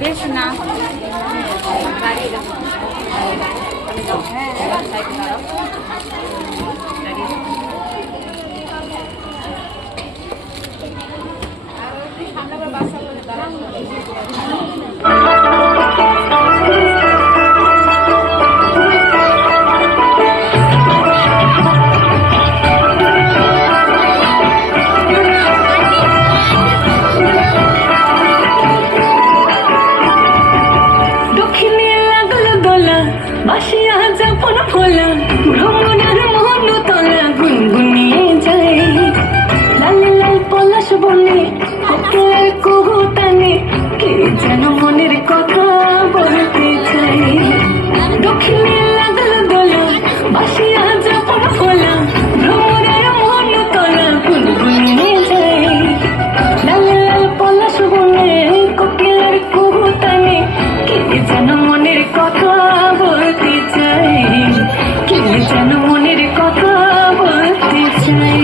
বেশ না গাড়ি হ্যাঁ সাইকেল বাসিয়া যাপন ফোলা ভ্রমণের মন তলা গুনগুনিয়ে যায় লাল লাল পলাশ বনে কোকিলের কুহু টানে কে যেন মনের কথা বলতে চাই দক্ষিণে লাগল দোলা বাসিয়া যাপন ফোলা ভ্রমণের মন তলা গুনগুনিয়ে যায় লাল লাল পলাশ বনে কোকিলের কুহু টানে কে যেন মনের কথা বলতে চাই কে যেন মনের কথা বলতে চাই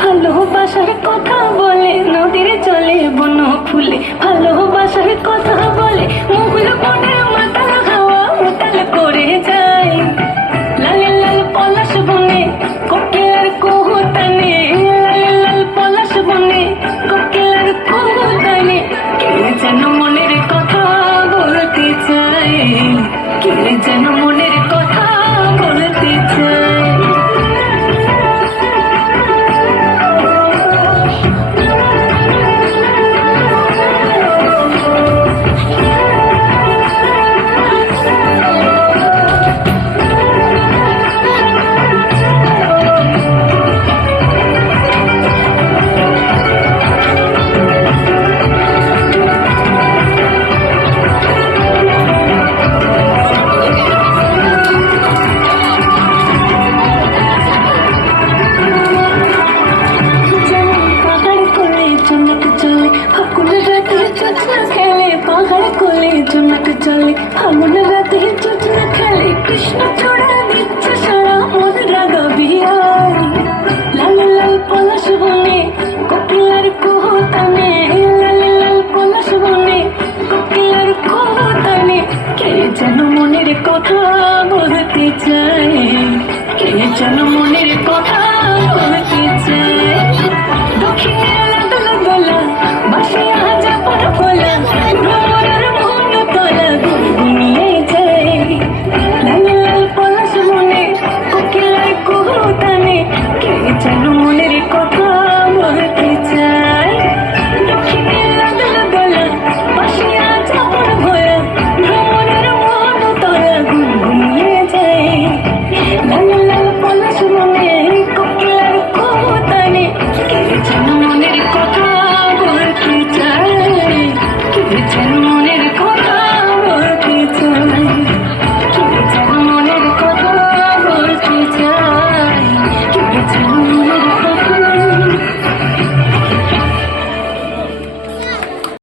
ভালোবাসার কথা বলে নদীর চলে বন ফুলে ভালো